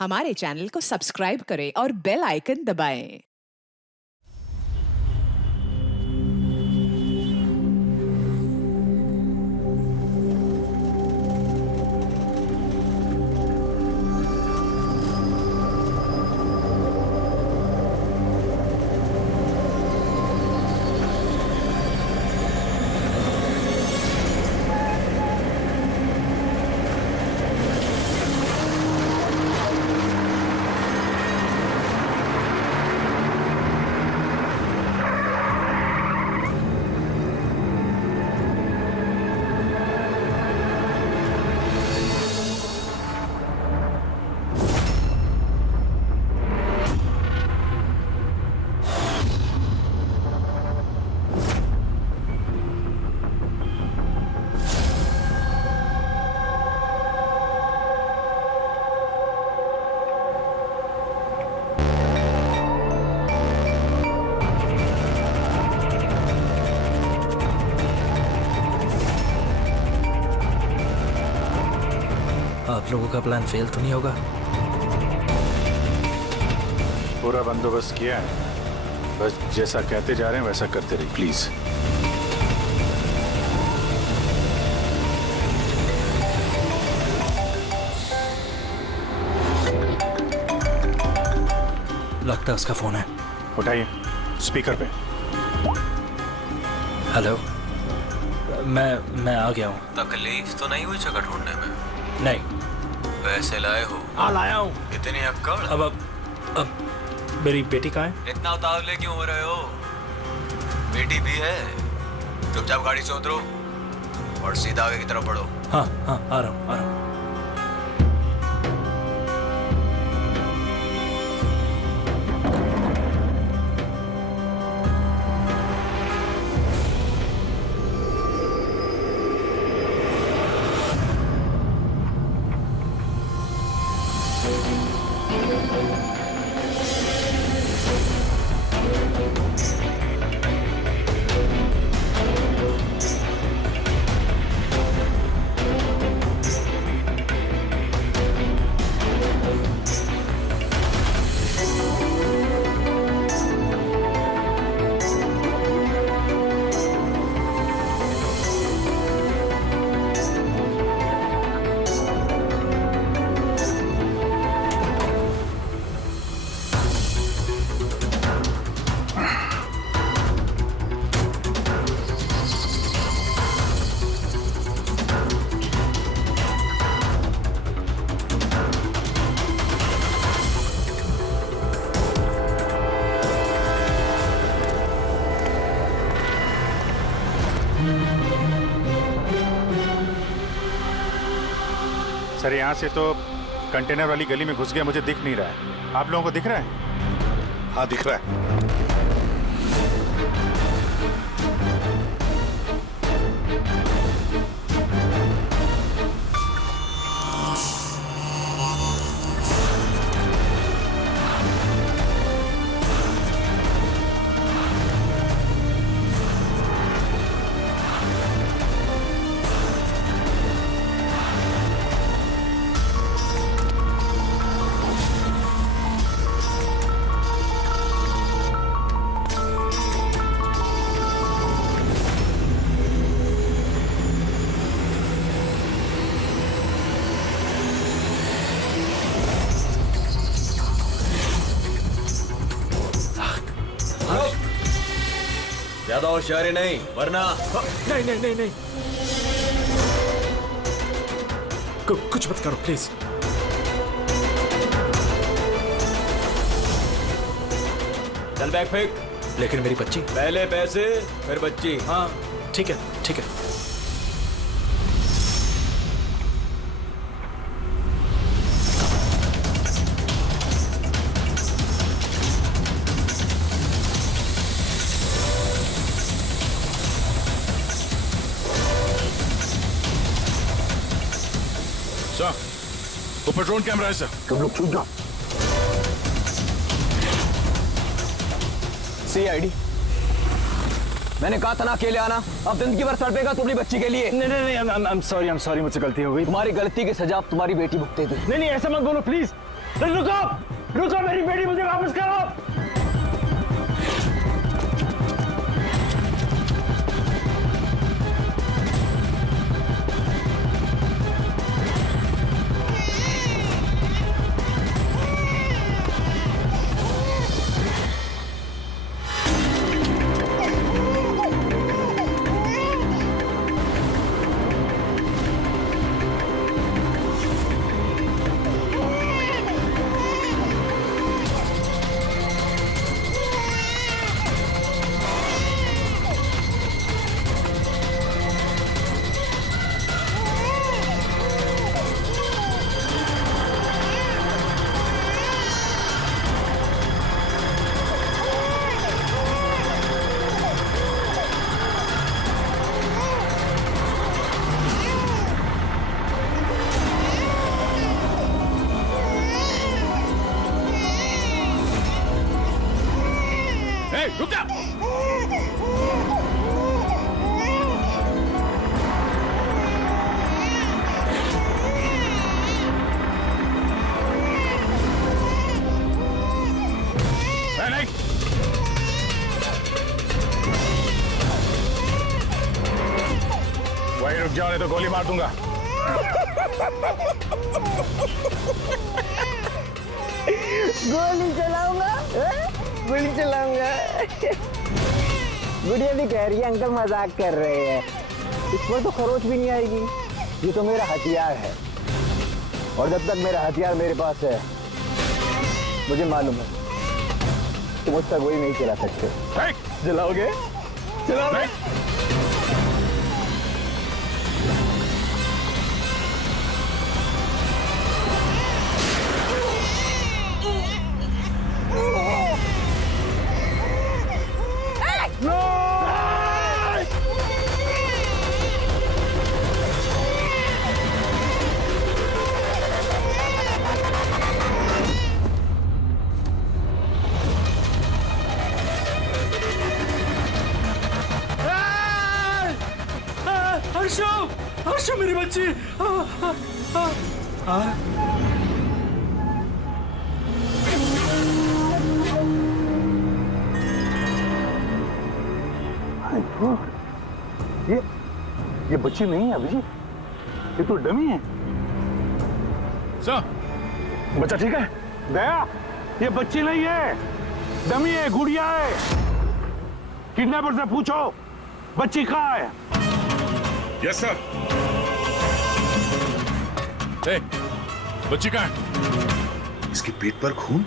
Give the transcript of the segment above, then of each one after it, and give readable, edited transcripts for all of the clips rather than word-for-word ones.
हमारे चैनल को सब्सक्राइब करें और बेल आइकन दबाएं। आप लोगों का प्लान फेल तो नहीं होगा? पूरा बंदोबस्त किया है, बस जैसा कहते जा रहे हैं वैसा करते रहिए प्लीज। लगता है उसका फोन है। उठाइए, स्पीकर पे। हेलो, मैं आ गया हूँ। तकलीफ तो नहीं हुई जगह ढूंढने में? नहीं। पैसे लाए हो? हाँ लाया हूँ। इतनी अक्कड़? अब मेरी बेटी कहाँ है? इतना उतावले क्यों हो रहे हो? बेटी भी है। चुपचाप गाड़ी से उतरो और सीधा आगे की तरफ बढ़ो। हाँ हाँ, आ रहा हूँ आ रहा हूँ। सर यहाँ से तो कंटेनर वाली गली में घुस गया, मुझे दिख नहीं रहा है। आप लोगों को दिख रहा है? हाँ दिख रहा है। ज्यादा होशियारी नहीं वरना। नहीं नहीं नहीं नहीं, कुछ मत करो प्लीज। चल बैग फेंक। लेकिन मेरी बच्ची। पहले पैसे फिर बच्ची। हाँ ठीक है ठीक है। सर, ऊपर ड्रोन कैमरा है सर। तुम लोग छूट जाओ। CID, मैंने कहा था ना अकेले आना। अब जिंदगी भर तड़पेगा तू अपनी बच्ची के लिए। नहीं नहीं नहीं, I'm sorry, मुझसे गलती हो गई। तुम्हारी गलती की सजा अब तुम्हारी बेटी भुगतेगी। नहीं नहीं, ऐसा मत बोलो प्लीज। रुको रुको, मेरी बेटी मुझे वापस करो। रुक जा। नहीं, वहीं रुक जाओ नहीं तो गोली मार दूंगा। गोली चलाऊंगा, गोली चलाऊंगा। गुड़िया भी कह रही है अंकल मजाक कर रहे हैं, इस पर तो खरोच भी नहीं आएगी। ये तो मेरा हथियार है, और जब तक मेरा हथियार मेरे पास है, मुझे मालूम है तुम मुझ तक गोली नहीं चला सकते। चलाओगे? चलाओगे? हर्षो मेरी बच्ची। ये बच्ची नहीं है अभिजीत, ये तो डमी है। सर, बच्चा ठीक है? दया, ये बच्ची नहीं है, डमी है, गुड़िया है। किडनैपर से पूछो बच्ची कहाँ है। Yes sir. बच्ची कहाँ है? इसके पेट पर खून।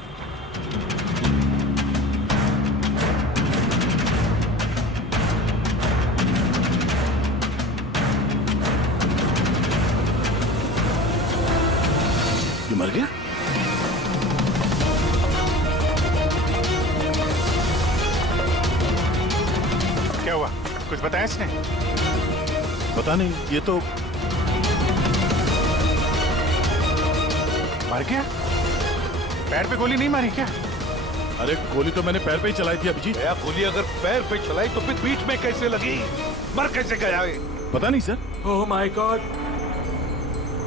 ये मर गया? क्या हुआ? कुछ बताया इसने? पता नहीं, ये तो मर गया? पैर पे गोली नहीं मारी क्या? अरे गोली तो मैंने पैर पे ही चलाई थी अभिजीत। गोली अगर पैर पे चलाई तो फिर पीठ में कैसे लगी? मर कैसे गया? पता नहीं सर। ओह माय गॉड,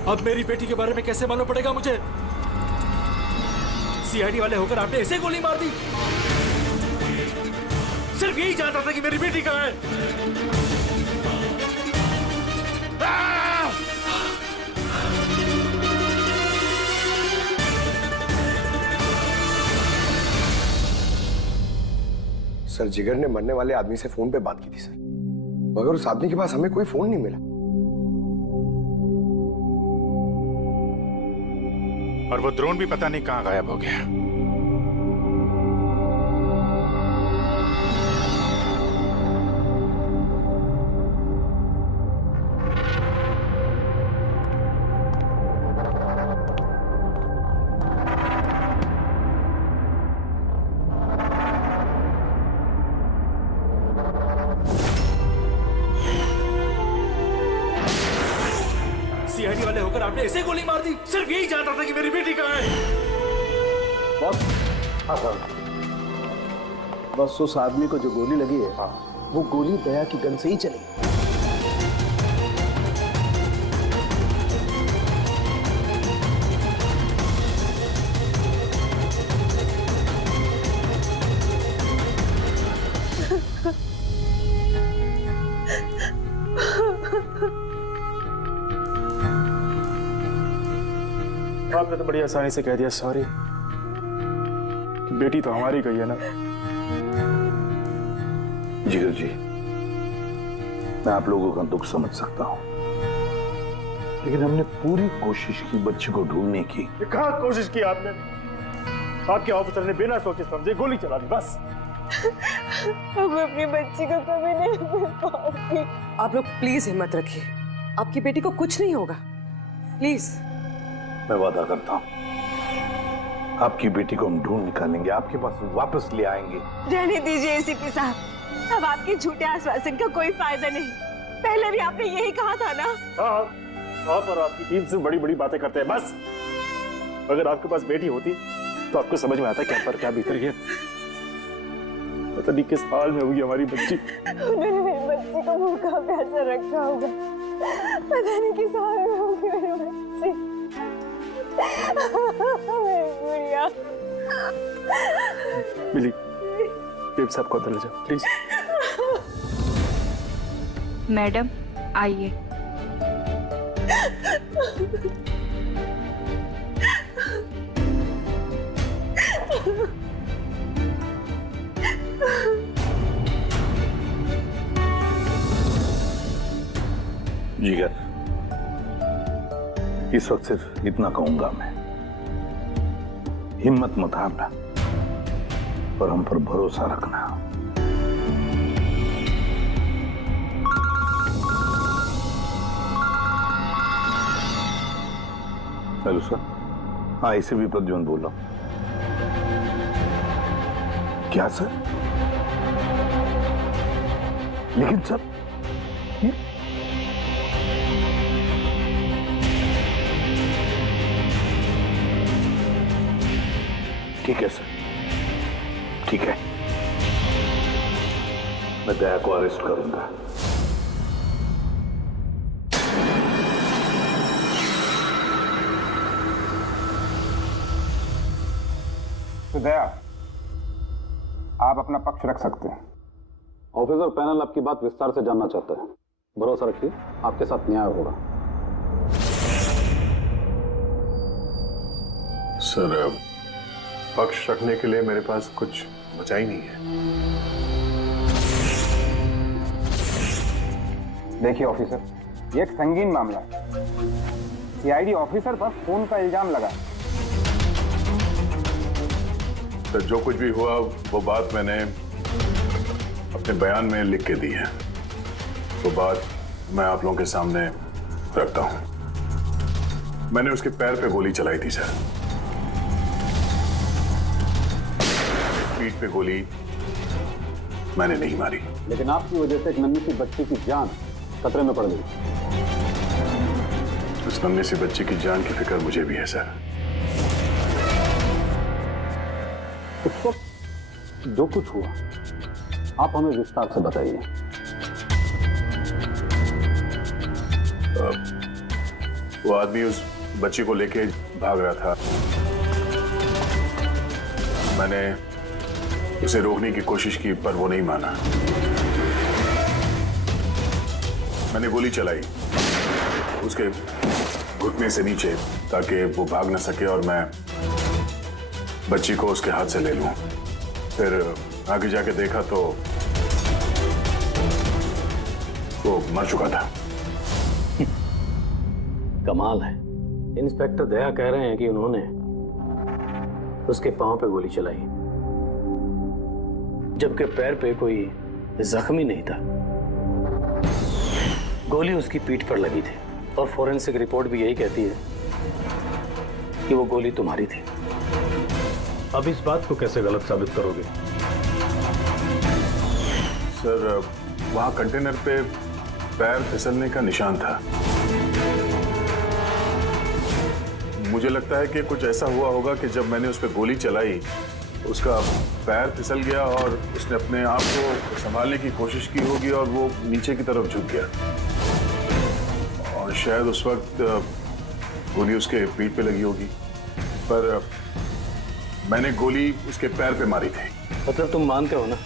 अब मेरी बेटी के बारे में कैसे मालूम पड़ेगा मुझे? सीआईडी वाले होकर आपने ऐसे गोली मार दी? सिर्फ यही जानता था कि मेरी बेटी कहाँ है। सर, जिगर ने मरने वाले आदमी से फोन पे बात की थी सर, मगर उस आदमी के पास हमें कोई फोन नहीं मिला। और वो ड्रोन भी पता नहीं कहाँ गायब हो गया। सीआईडी वाले होकर आपने ऐसे गोली मार दी? सिर्फ यही जानता था कि मेरी बेटी कहाँ है। बस, हाँ सर, बस उस आदमी को जो गोली लगी है, वो गोली दया की गन से ही चली। तो बड़ी आसानी से कह दिया सॉरी। बेटी तो हमारी गई है ना। जिगर जी, मैं आप लोगों का दुख समझ सकता हूं, लेकिन हमने पूरी कोशिश की बच्चे को ढूंढने की। कहाँ कोशिश की आपने? आपके ऑफिसर ने बिना सोचे समझे गोली चला दी बस। अब अपनी बच्ची को कभी नहीं मिल पाऊंगी। आप लोग प्लीज हिम्मत रखिए, आपकी बेटी को कुछ नहीं होगा, प्लीज। मैं वादा करता हूं, आपकी बेटी को हम ढूंढ निकालेंगे, आपके पास वापस ले आएंगे। रहने दीजिए एसीपी साहब, अब आपके झूठे आश्वासन का कोई फायदा नहीं। पहले भी आपने यही कहा था ना। हाँ, आप और आपकी टीम से बड़ी बड़ी बातें करते हैं बस। अगर आपके पास बेटी होती तो आपको समझ में आता क्या पर क्या भीतर है। पता नहीं किस हाल में होगी हमारी बच्ची। उन्होंने मेरी बच्ची को भूखा प्यासा रखा होगा, पता नहीं किस हाल में होगी मेरी बच्ची। मेरी गुड़िया। मिली, बेब साहब को अंदर ले जाओ प्लीज। मैडम आइए। जिगर, इस वक्त सिर्फ इतना कहूंगा मैं, हिम्मत मत हारना और हम पर भरोसा रखना। Hello sir. हाँ, इसे भी प्रद्युम्न बोल रहा हूं। क्या सर? लेकिन सर ठीक है सर, ठीक है, मैं दया को अरेस्ट करूंगा। तो दया, आप अपना पक्ष रख सकते हैं। ऑफिसर पैनल आपकी बात विस्तार से जानना चाहता है, भरोसा रखिए आपके साथ न्याय होगा। सर, पक्ष रखने के लिए मेरे पास कुछ बचा ही नहीं है। देखिए ऑफिसर, ये एक संगीन मामला है। सीआईडी ऑफिसर पर खून का इल्जाम लगा। तो जो कुछ भी हुआ वो बात मैंने अपने बयान में लिख के दी है, वो बात मैं आप लोगों के सामने रखता हूं। मैंने उसके पैर पे गोली चलाई थी सर, पीठ पे गोली मैंने नहीं मारी। लेकिन आपकी वजह से एक नन्ही सी बच्ची की जान खतरे में पड़ गई। उस नन्ही सी बच्ची की जान की फिक्र मुझे भी है सर। उस वक्त जो कुछ हुआ आप हमें विस्तार से बताइए। वो आदमी उस बच्ची को लेके भाग रहा था। मैंने उसे रोकने की कोशिश की पर वो नहीं माना। मैंने गोली चलाई उसके घुटने से नीचे ताकि वो भाग न सके और मैं बच्ची को उसके हाथ से ले लूं। फिर आगे जाके देखा तो वो मर चुका था। कमाल है, इंस्पेक्टर दया कह रहे हैं कि उन्होंने उसके पांव पे गोली चलाई, जबकि पैर पे कोई जख्मी नहीं था। गोली उसकी पीठ पर लगी थी और फोरेंसिक रिपोर्ट भी यही कहती है कि वो गोली तुम्हारी थी। अब इस बात को कैसे गलत साबित करोगे? सर, वहां कंटेनर पे पैर फिसलने का निशान था। मुझे लगता है कि कुछ ऐसा हुआ होगा कि जब मैंने उस पर गोली चलाई उसका पैर फिसल गया और उसने अपने आप को संभालने की कोशिश की होगी और वो नीचे की तरफ झुक गया और शायद उस वक्त गोली उसके पीठ पे लगी होगी, पर मैंने गोली उसके पैर पे मारी थी। मतलब तुम मानते हो ना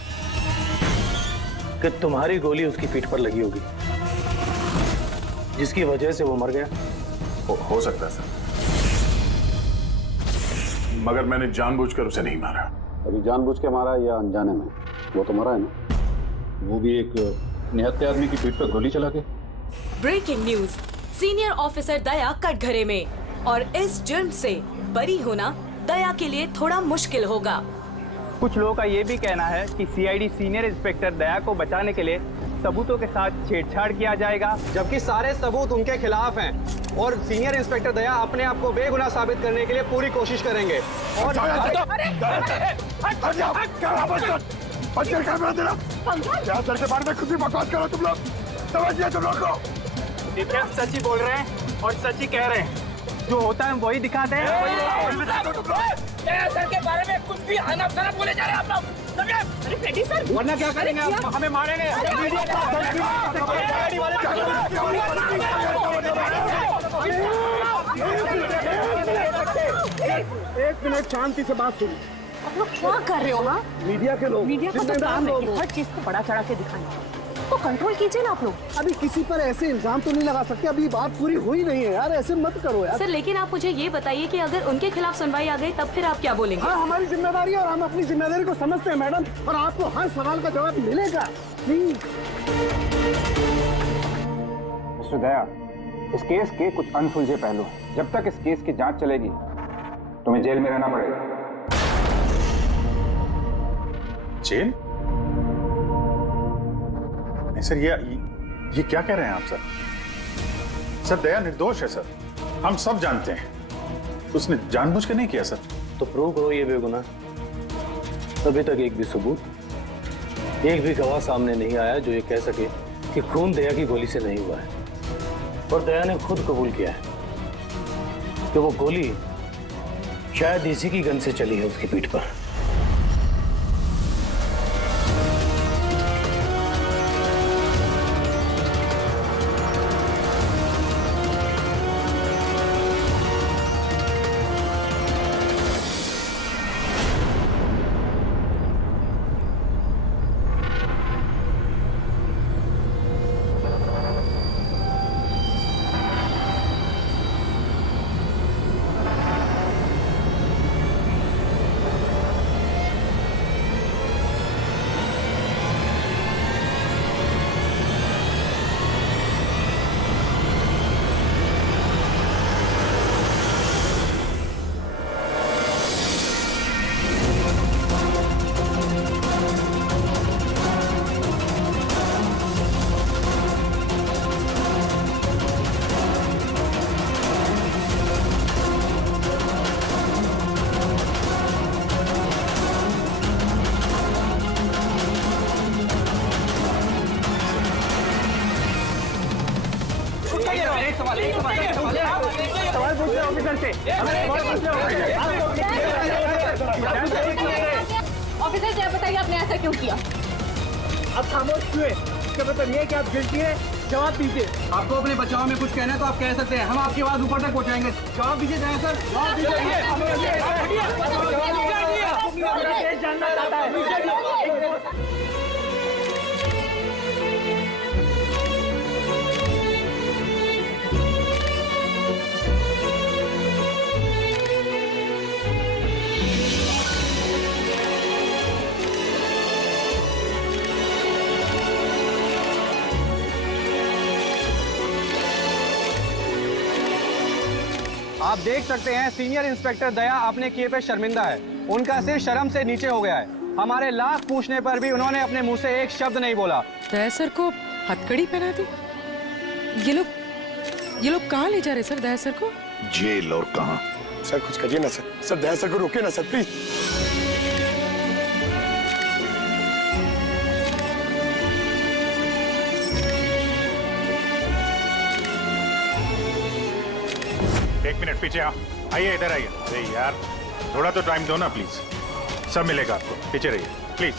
कि तुम्हारी गोली उसकी पीठ पर लगी होगी जिसकी वजह से वो मर गया? हो सकता है सर। मगर मैंने जानबूझकर उसे नहीं मारा। अभी जानबूझ के मारा या अनजाने में, वो तो मरा है ना, वो भी एक निहत्थे आदमी की पीठ पर गोली चला के। ब्रेकिंग न्यूज, सीनियर ऑफिसर दया कटघरे में, और इस जुर्म से बरी होना दया के लिए थोड़ा मुश्किल होगा। कुछ लोगों का ये भी कहना है कि सीआईडी सीनियर इंस्पेक्टर दया को बचाने के लिए सबूतों के साथ छेड़छाड़ किया जाएगा, जबकि सारे सबूत उनके खिलाफ हैं और सीनियर इंस्पेक्टर दया अपने आप को बेगुनाह साबित करने के लिए पूरी कोशिश करेंगे। और सर के बारे में खुद ही बकवास करो तुम लोग, समझिए तुम लोग को। सच ही बोल रहे हैं और सच ही कह रहे हैं, जो होता है वही दिखाते हैं। सर के बारे में कुछ भी अनाप बोले जा रहे हैं आप लोग। अरे पेटी सर, वरना क्या करेंगे आप? हमें मारेंगे। एक मिनट शांति से बात सुनो। आप लोग क्या कर रहे हो? हाँ, मीडिया के लोग, मीडिया को तो काम है कि हर चीज को बड़ा चढ़ा के दिखाना, तो कंट्रोल कीजिए ना आप लोग। अभी किसी पर ऐसे इल्जाम तो नहीं लगा सकते, अभी बात पूरी हुई नहीं है यार, ऐसे मत करो यार। सर लेकिन आप मुझे ये बताइए कि अगर उनके खिलाफ सुनवाई आ गई तब फिर आप क्या बोलेंगे? हाँ, हमारी जिम्मेदारी है और हम अपनी जिम्मेदारी को समझते हैं मैडम, और आपको हर सवाल का जवाब मिलेगा। मिस्टर दया, इस केस के कुछ अनसुलझे पहलू हैं। जब तक इस केस की जांच चलेगी तुम्हें जेल में रहना पड़ेगा। जेल? नहीं सर, ये क्या कह रहे हैं आप सर? सर दया निर्दोष है सर, हम सब जानते हैं। उसने जानबूझ के नहीं किया सर। तो प्रूव करो ये बेगुनाह। अभी तक एक भी सबूत, एक भी गवाह सामने नहीं आया जो ये कह सके कि खून दया की गोली से नहीं हुआ है। और दया ने खुद कबूल किया है कि वो गोली शायद इसी की गन से चली है उसकी पीठ पर। सवाल पूछ रहे ऑफिसर से। ऑफिसर से बताइए आपने ऐसा क्यों किया? आप खामोश हुए, इसका मतलब ये है कि आप गिल्टी है, जवाब दीजिए। आपको अपने बचाव में कुछ कहना है तो आप कह सकते हैं, हम आपकी आवाज ऊपर तक पहुंचाएंगे। जवाब दीजिए दया सर, जवाब दीजिए। आप देख सकते हैं सीनियर इंस्पेक्टर दया अपने किए पे शर्मिंदा है। उनका सिर शर्म से नीचे हो गया है। हमारे लाख पूछने पर भी उन्होंने अपने मुंह से एक शब्द नहीं बोला। दया सर को हथकड़ी पहना दी? ये लोग कहाँ ले जा रहे सर दया सर को? जेल। और कहाँ? सर कुछ करिए ना सर, दया सर को रोकिए ना सर प्लीज। एक मिनट पीछे आओ, आइए इधर आइए। अरे यार थोड़ा तो टाइम दो ना प्लीज, सब मिलेगा आपको। पीछे रहिए प्लीज।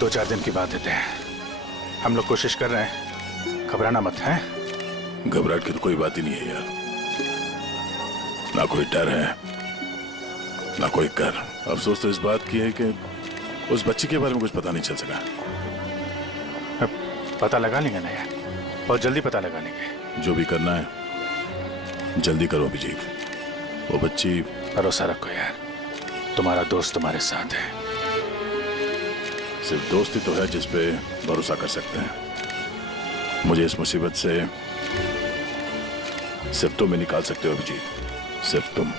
दो चार दिन की बात देते हैं, हम लोग कोशिश कर रहे हैं, घबराना मत है। घबराहट की तो कोई बात ही नहीं है यार, ना कोई डर है ना कोई कर। अफसोस तो इस बात की है कि उस बच्ची के बारे में कुछ पता नहीं चल सका। पता लगा लेंगे ना यार, बहुत जल्दी पता लगा लेंगे। जो भी करना है जल्दी करो अभिजीत। वो बच्ची। भरोसा रखो यार, तुम्हारा दोस्त तुम्हारे साथ है। सिर्फ दोस्ती तो है जिस पे भरोसा कर सकते हैं। मुझे इस मुसीबत से सिर्फ तुम ही निकाल सकते हो अभिजीत, सिर्फ तुम।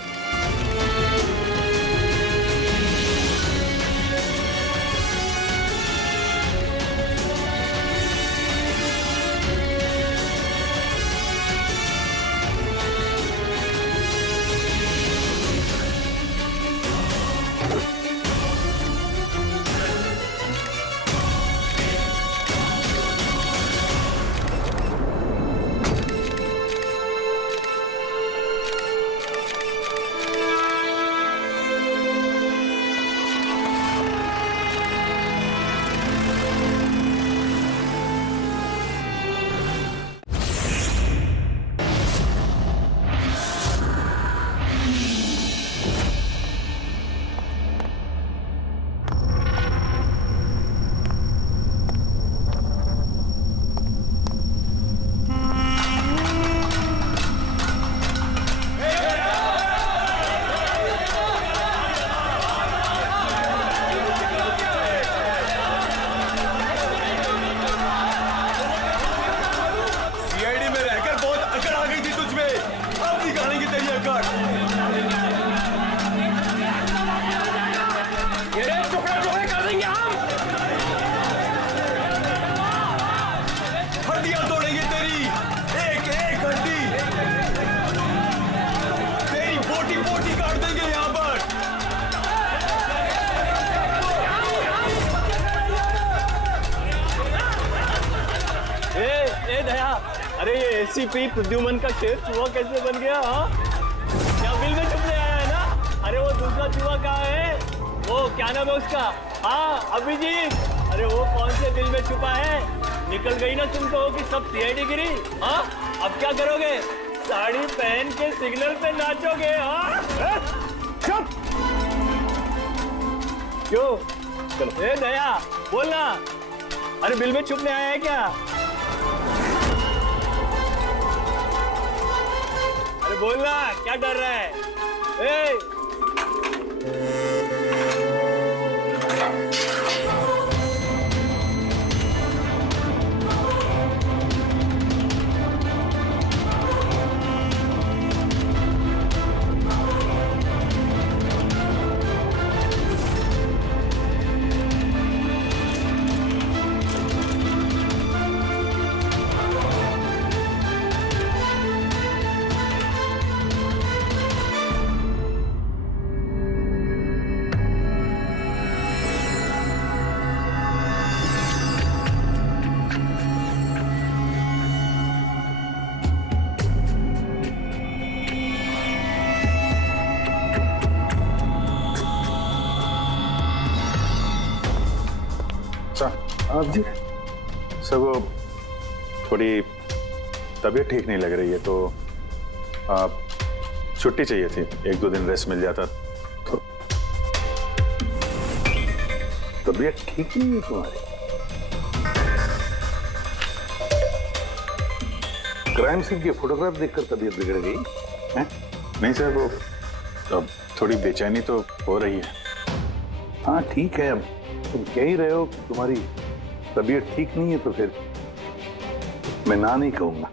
एसीपी प्रद्युमन का शेर चूहा कैसे बन गया? हाँ, क्या बिल में छुपने आया है ना? अरे वो दूसरा चूहा कहाँ है? वो क्या नाम है उसका? हाँ अभिजीत। अरे वो कौन से बिल में छुपा है? निकल गई ना तुम तो कि सब सीआईडी गिरी। हाँ, अब क्या करोगे? साड़ी पहन के सिग्नल पे नाचोगे? हाँ, चुप। क्यों? चलो ए दया बोलना। अरे बिल में छुपने आया है क्या? अरे बोलना, क्या डर रहा है? आप जी सर, वो थोड़ी तबीयत ठीक नहीं लग रही है तो आप छुट्टी चाहिए थी, 1-2 दिन रेस्ट मिल जाता तो। तबीयत ठीक नहीं है तुम्हारी? क्राइम सीन के फोटोग्राफ देखकर तबीयत बिगड़ गई है? नहीं सर, वो अब थोड़ी बेचैनी तो हो रही है। हाँ ठीक है, अब तुम कह ही रहे हो कि तुम्हारी तबीयत ठीक नहीं है तो फिर मैं ना नहीं कहूंगा।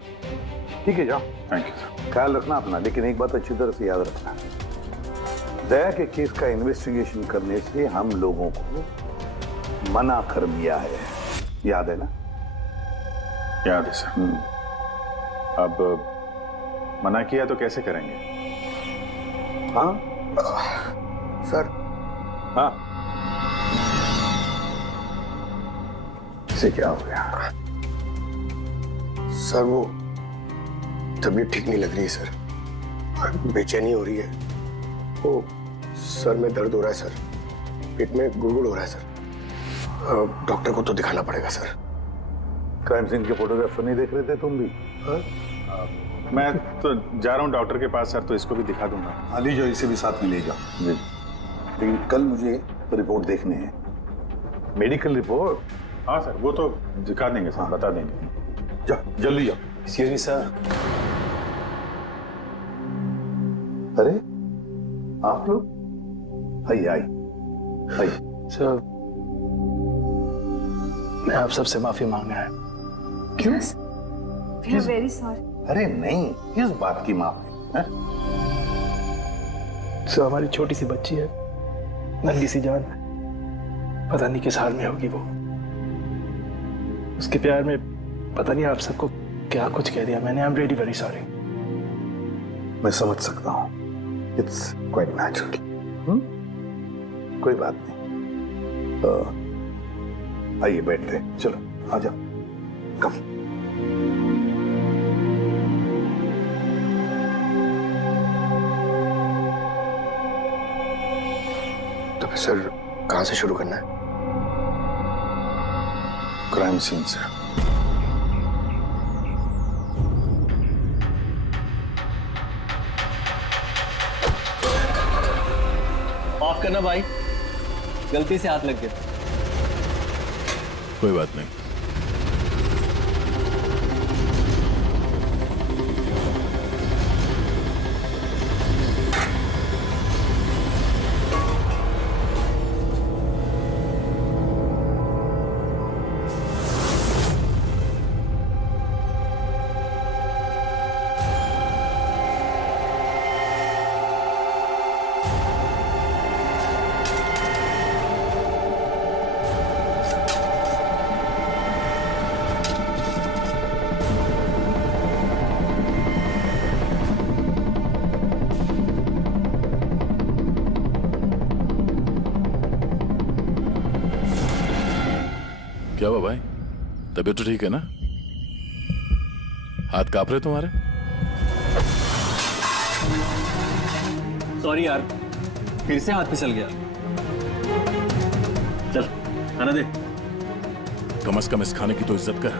ठीक है जाओ। Thank you sir. ख्याल रखना अपना, लेकिन एक बात अच्छी तरह से याद रखना, दया के केस का इन्वेस्टिगेशन करने से हम लोगों को मना कर दिया है, याद है ना? याद है सर। अब मना किया तो कैसे करेंगे? हाँ सर। हाँ, इसे क्या हो गया? सर वो तबीयत ठीक नहीं लग रही है सर, बेचैनी हो रही है। वो सर में दर्द हो रहा है सर, पेट में गुड़गुड़ हो रहा है सर। डॉक्टर को तो दिखाना पड़ेगा सर। क्राइम सीन के फोटोग्राफ नहीं देख रहे थे तुम भी? मैं तो जा रहा हूँ डॉक्टर के पास सर, तो इसको भी दिखा दूंगा। हाँ ले जाओ, इसे भी साथ में ले जाओ जी। लेकिन कल मुझे रिपोर्ट देखनी है, मेडिकल रिपोर्ट। हाँ सर, वो तो दिखा देंगे सर, बता देंगे। जाओ जल्दी जाओ। Excuse me sir. अरे आप लोग आइए आइए आइए। सर मैं आप सबसे माफी मांगना है। क्यों? We are very sorry. अरे नहीं, किस बात की माफी? सर हमारी छोटी सी बच्ची है, नन्ही सी जान, पता नहीं किस हाल में होगी वो। उसके प्यार में पता नहीं आप सबको क्या कुछ कह दिया मैंने। I am really very sorry. मैं समझ सकता हूँ, इट्स क्वाइट नेचुरल। कोई बात नहीं। आइए बैठते हैं, चलो आ जाओ। कम। तो फिर सर कहां से शुरू करना है? क्राइम सीन से। माफ करना भाई, गलती से हाथ लग गया। कोई बात नहीं। क्या हुआ भाई, तबीयत तो ठीक है ना? हाथ कांप रहे तुम्हारे? सॉरी यार, फिर से हाथ फिसल गया। चल खाना दे। कम से कम इस खाने की तो इज्जत कर।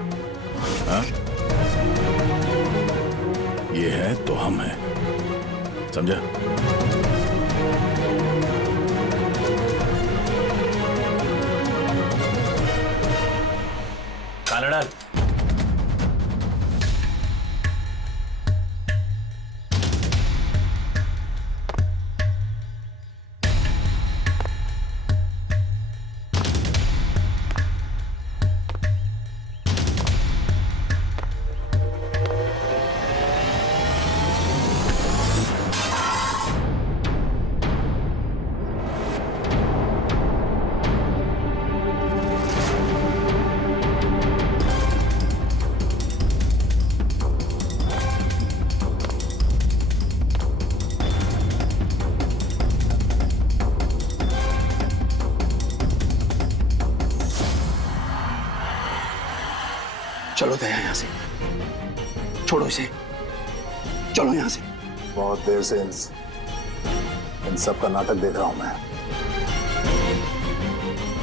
हाँ? ये है तो हम हैं, समझा? खाना डाल। चलो दया यहां से, छोड़ो इसे, चलो यहां से। बहुत देर से इन सब का नाटक देख रहा हूं मैं।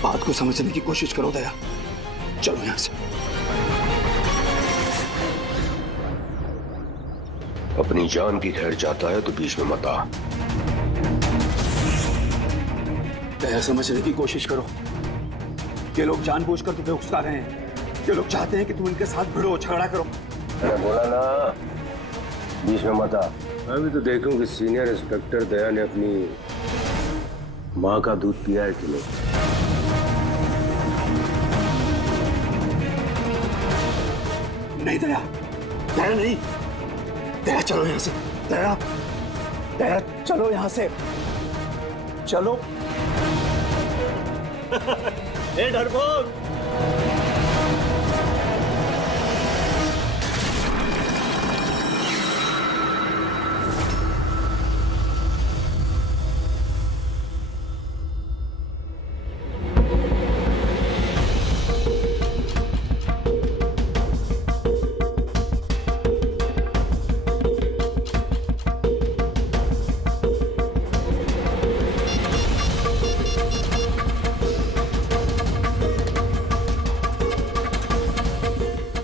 बात को समझने की कोशिश करो दया, चलो यहां से। अपनी जान की खैर चाहता है तो बीच में मत आ। दया समझने की कोशिश करो। ये लोग जानबूझकर तुम्हें उकसा रहे हैं। ये लोग चाहते हैं कि तुम इनके साथ भिड़ो, झगड़ा करो। मैंने बोला ना बीच में मत आ। मैं भी तो देखूं कि सीनियर इंस्पेक्टर दया ने अपनी माँ का दूध पिया है कि नहीं। नहीं दया, दया नहीं। दया चलो यहां से। दया, दया चलो यहां से, चलो। ए डरपोक,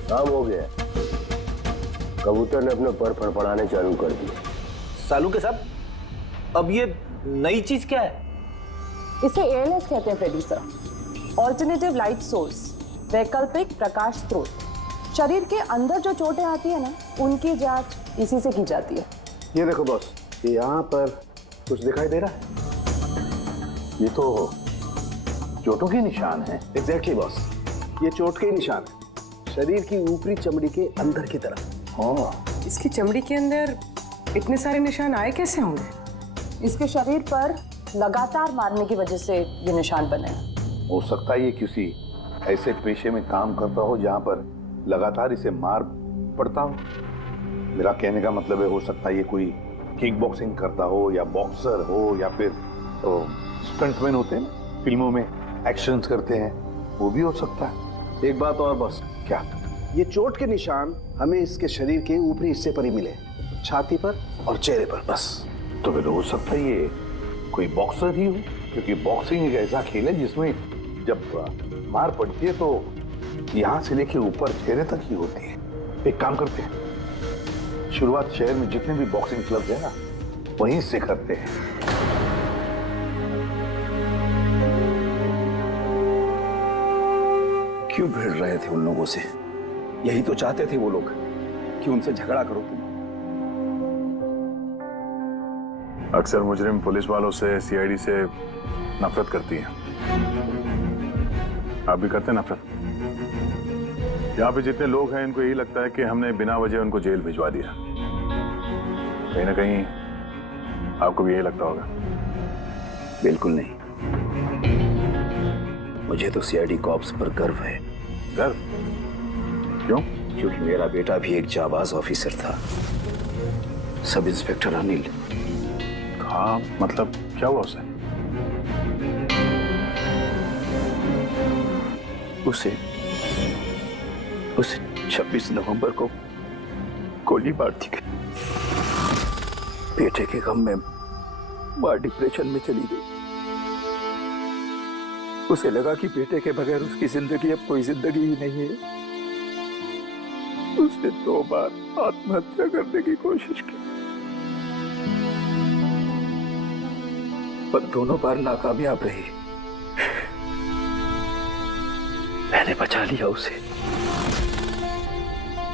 काम हो गया। कबूतर ने अपने पर फड़फड़ाने चालू कर दिए। सालू के साहब, अब ये नई चीज क्या है? इसे ALS कहते हैं Freddie sir, alternative light source, वैकल्पिक प्रकाश स्रोत। शरीर के अंदर जो चोटें आती है ना, उनकी जांच इसी से की जाती है। ये देखो बॉस, ये यहाँ पर कुछ दिखाई दे रहा है? ये तो चोटों के निशान है। एग्जैक्टली बॉस, ये चोट के ही निशान है, शरीर की ऊपरी चमड़ी के अंदर की तरफ। हाँ, इसकी चमड़ी के अंदर इतने सारे निशान आए कैसे होंगे? इसके शरीर पर लगातार मारने की वजह से ये निशान बने हैं। हो सकता है ये किसी ऐसे पेशे में काम करता हो जहां पर लगातार इसे मार पड़ता हो। मेरा कहने का मतलब है, हो सकता है ये कोई किक बॉक्सिंग करता हो, या बॉक्सर हो, या फिर स्टंटमैन होते हैं फिल्मों में एक्शंस करते हैं, वो भी हो सकता है। एक बात और बॉस, क्या? ये चोट के निशान हमें इसके शरीर के ऊपरी हिस्से पर ही मिले, छाती पर और चेहरे पर बस। तो फिर हो सकता है ये कोई बॉक्सर ही हो, क्योंकि बॉक्सिंग एक ऐसा खेल है जिसमें जब मार पड़ती है तो यहाँ से लेके ऊपर चेहरे तक ही होती है। एक काम करते हैं, शुरुआत शहर में जितने भी बॉक्सिंग क्लब है ना, वहीं से करते हैं। क्यों भिड़ रहे थे उन लोगों से? यही तो चाहते थे वो लोग कि उनसे झगड़ा करो तुम। अक्सर मुजरिम पुलिस वालों से, सीआईडी से नफरत करती है। आप भी करते हैं नफरत? यहाँ पे जितने लोग हैं, इनको यही लगता है कि हमने बिना वजह उनको जेल भिजवा दिया। कहीं ना कहीं आपको भी यही लगता होगा। बिल्कुल नहीं, मुझे तो सीआईडी कॉप्स पर गर्व है। गर्व? क्यों? क्योंकि मेरा बेटा भी एक जाबाज ऑफिसर था, सब इंस्पेक्टर अनिल। हाँ, मतलब क्या हुआ उसे? उसे 26 नवंबर को गोली मार दी गई। बेटे के गम में मां डिप्रेशन में चली गई। उसे लगा कि बेटे के बगैर उसकी जिंदगी अब कोई जिंदगी ही नहीं है। उसने 2 बार आत्महत्या करने की कोशिश की, पर दोनों बार नाकामयाब रही। मैंने बचा लिया उसे।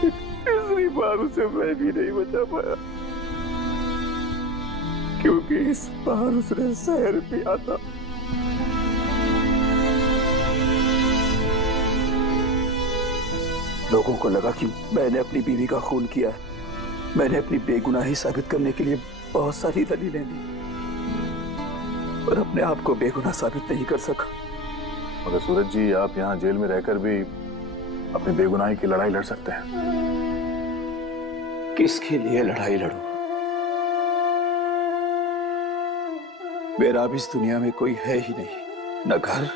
तीसरी बार उसे मैं भी नहीं बचा पाया, क्योंकि इस बार उसने जहर पिया था। लोगों को लगा कि मैंने अपनी बीवी का खून किया है। मैंने अपनी बेगुनाही साबित करने के लिए बहुत सारी दलीलें दी, पर अपने आप को बेगुनाह साबित नहीं कर सका। मगर सूरज जी, आप यहाँ जेल में रहकर भी अपनी बेगुनाही की लड़ाई लड़ सकते हैं। किसके लिए लड़ाई लड़ूं? मेरा अब इस दुनिया में कोई है ही नहीं, न घर,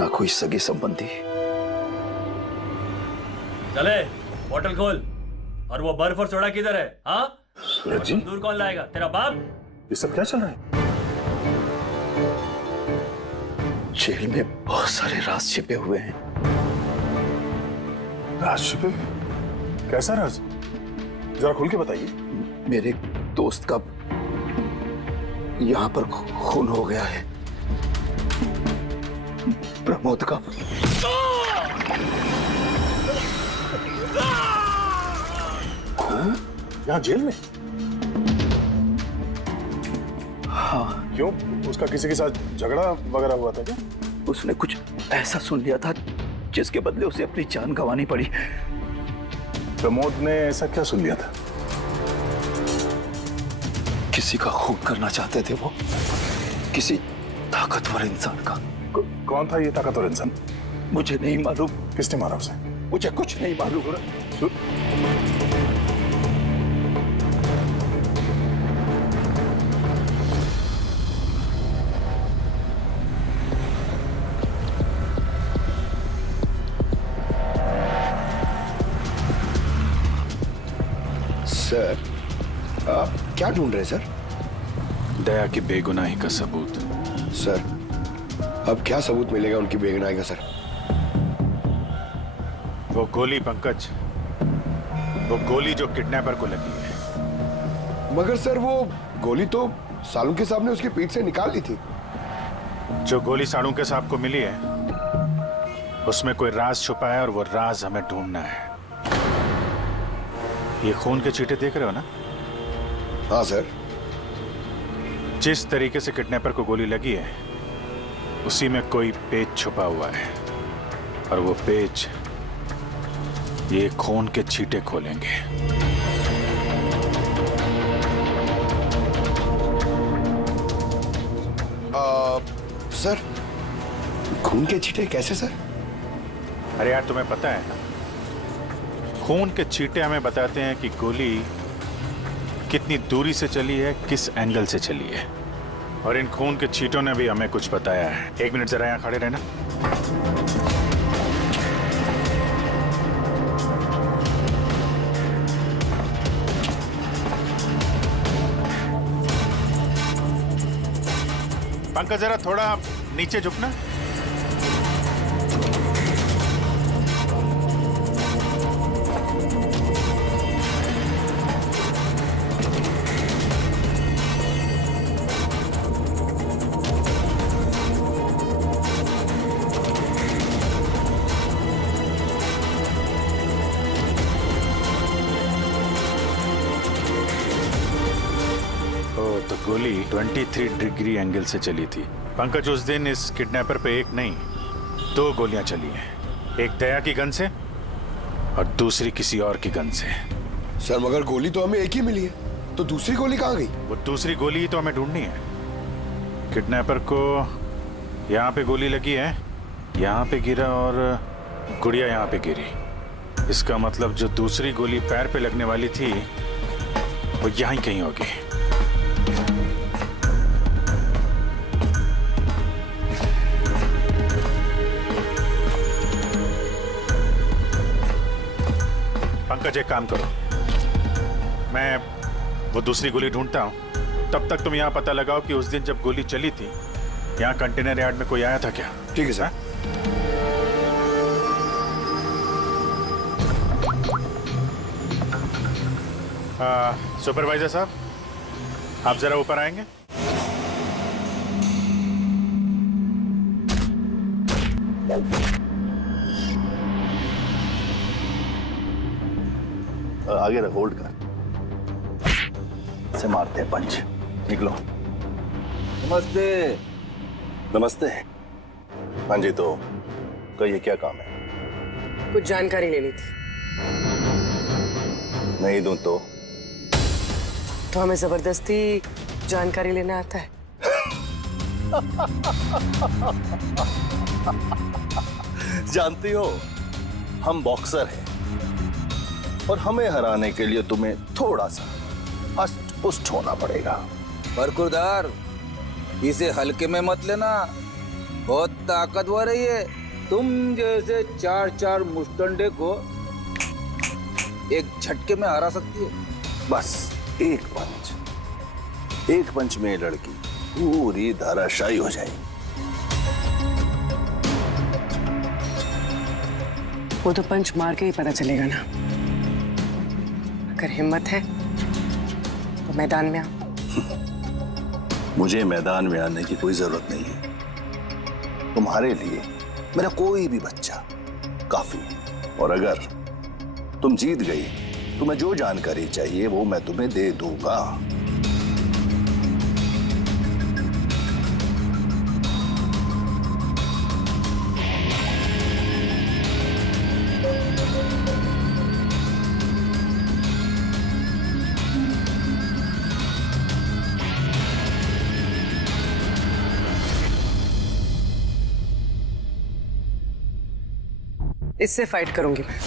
न कोई सगे संबंधी। चले, बोतल खोल। और वो बर्फ और सोडा किधर है? हाँ, सूरज जी, दूर कौन लाएगा? तेरा बाप? ये सब क्या चल रहा है? जेल में बहुत सारे राज छिपे हुए हैं। राज छिपे? कैसा राज? जरा खुल के बताइए। मेरे दोस्त का यहाँ पर खून हो गया है, प्रमोद का। हाँ? यहाँ जेल में? हाँ। क्यों? उसका किसी के साथ झगड़ा वगैरह हुआ था क्या? उसने कुछ ऐसा सुन लिया था जिसके बदले उसे अपनी जान गंवानी पड़ी। प्रमोद ने ऐसा क्या सुन लिया था? किसी का खून करना चाहते थे वो, किसी ताकतवर इंसान का। कौन था ये ताकतवर इंसान? मुझे नहीं मालूम। किसने मारा उसे? मुझे कुछ नहीं मालूम। सर, आप क्या ढूंढ रहे हैं सर? दया की बेगुनाही का सबूत। सर, अब क्या सबूत मिलेगा उनकी बेगुनाही का सर? वो गोली पंकज, वो गोली जो किडनैपर को लगी है। मगर सर, वो गोली तो सालुंके साहब ने उसकी पीठ से निकाल ली थी। जो गोली सालुंके साहब को मिली है, उसमें कोई राज छुपा है और वो राज हमें ढूंढना है। ये खून के छींटे देख रहे हो ना? हाँ सर। जिस तरीके से किडनैपर को गोली लगी है उसी में कोई पेच छुपा हुआ है और वो पेच ये खून के छींटे खोलेंगे। सर, खून के छींटे कैसे सर? अरे यार तुम्हें पता है ना, खून के छींटे हमें बताते हैं कि गोली कितनी दूरी से चली है, किस एंगल से चली है। और इन खून के छींटों ने भी हमें कुछ बताया है। 1 मिनट जरा यहाँ खड़े रहना। पंकज जरा थोड़ा नीचे झुकना। तो गोली 23 डिग्री एंगल से चली थी। पंकज, उस दिन इस किडनैपर पे एक नहीं 2 गोलियां चली हैं। एक दया की गन से और दूसरी किसी और की गन से। सर मगर गोली तो हमें एक ही मिली है, तो दूसरी गोली कहाँ गई? वो दूसरी गोली तो हमें ढूंढनी है। किडनैपर को यहाँ पे गोली लगी है, यहाँ पे गिरा और गुड़िया यहाँ पे गिरी। इसका मतलब जो दूसरी गोली पैर पे लगने वाली थी वो यहाँ ही कहीं होगी। पंकज, एक काम करो, मैं वो दूसरी गोली ढूंढता हूं, तब तक तुम यहाँ पता लगाओ कि उस दिन जब गोली चली थी यहाँ कंटेनर यार्ड में कोई आया था क्या? ठीक है सर। सुपरवाइजर साहब, आप जरा ऊपर आएंगे? आगे रख, होल्ड कर, से मारते हैं पंच। निकलो। नमस्ते। नमस्ते। हाँ जी, तो कहिए क्या काम है? कुछ जानकारी लेनी थी। नहीं दूं तो हमें जबरदस्ती जानकारी लेना आता है। जानती हो, हम बॉक्सर हैं और हमें हराने के लिए तुम्हें थोड़ा सा हष्ट पुष्ट होना पड़ेगा। बरकुरदार, इसे हल्के में मत लेना, बहुत ताकतवर है ये। तुम जैसे 4 मुस्टंडे को एक झटके में हरा सकती है। बस एक पंच में लड़की पूरी धराशायी हो जाएगी। वो तो पंच मार के ही पता चलेगा ना। अगर हिम्मत है तो मैदान में आओ। मुझे मैदान में आने की कोई जरूरत नहीं है। तुम्हारे लिए मेरा कोई भी बच्चा काफी है। और अगर तुम जीत गई, तुम्हें जो जानकारी चाहिए वो मैं तुम्हें दे दूंगा। इससे फाइट करूंगी मैं।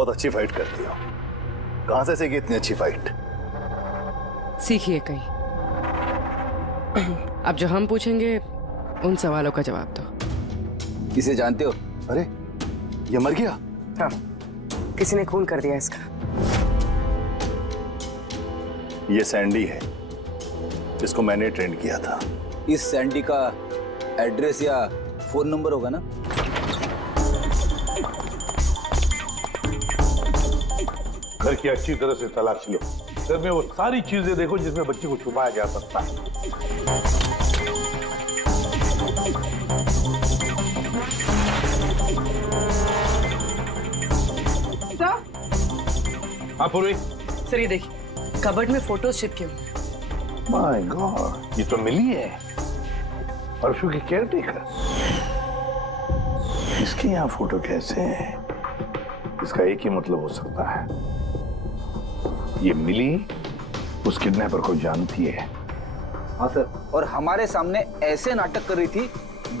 बहुत अच्छी फाइट करती हो। कहां से सीखी इतनी अच्छी फाइट? सीखिए कहीं। अब जो हम पूछेंगे उन सवालों का जवाब दो। इसे जानते हो? अरे ये मर गया? हाँ, किसी ने खून कर दिया इसका। ये सैंडी है, इसको मैंने ट्रेंड किया था। इस सैंडी का एड्रेस या फोन नंबर होगा ना? घर की अच्छी तरह से तलाश लो। घर में वो सारी चीजें देखो जिसमें बच्चे को छुपाया जा सकता है। हाँ पूर्वी। सर ये देखिए, कबर्ड में फोटोज चिपके हुए हैं। माय गॉड, ये तो मिली है, परशु की केयरटेकर। इसके यहाँ फोटो कैसे है? इसका एक ही मतलब हो सकता है, ये मिली उस किडनैपर को जानती है। हाँ सर, और हमारे सामने ऐसे नाटक कर रही थी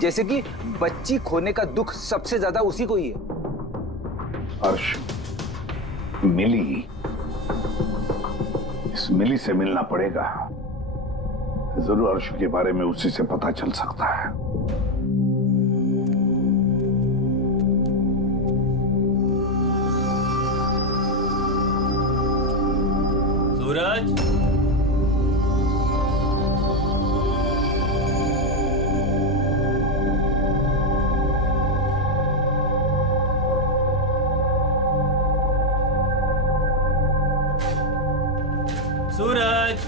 जैसे कि बच्ची खोने का दुख सबसे ज्यादा उसी को ही है। अर्श, मिली, इस मिली से मिलना पड़ेगा। जरूर अर्श के बारे में उसी से पता चल सकता है। सूरज, सूरज,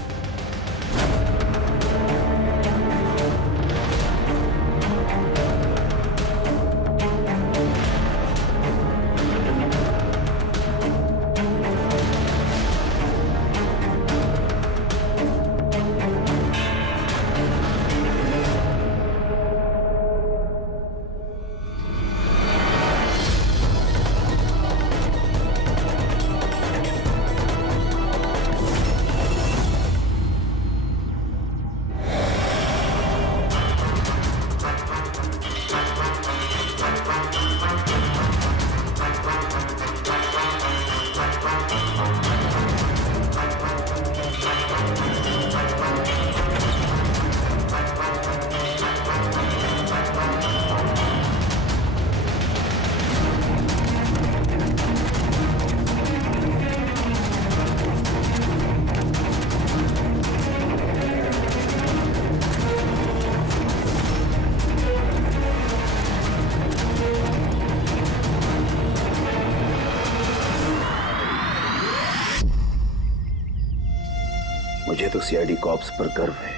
मुझे तो सीआईडी कॉप्स पर गर्व है,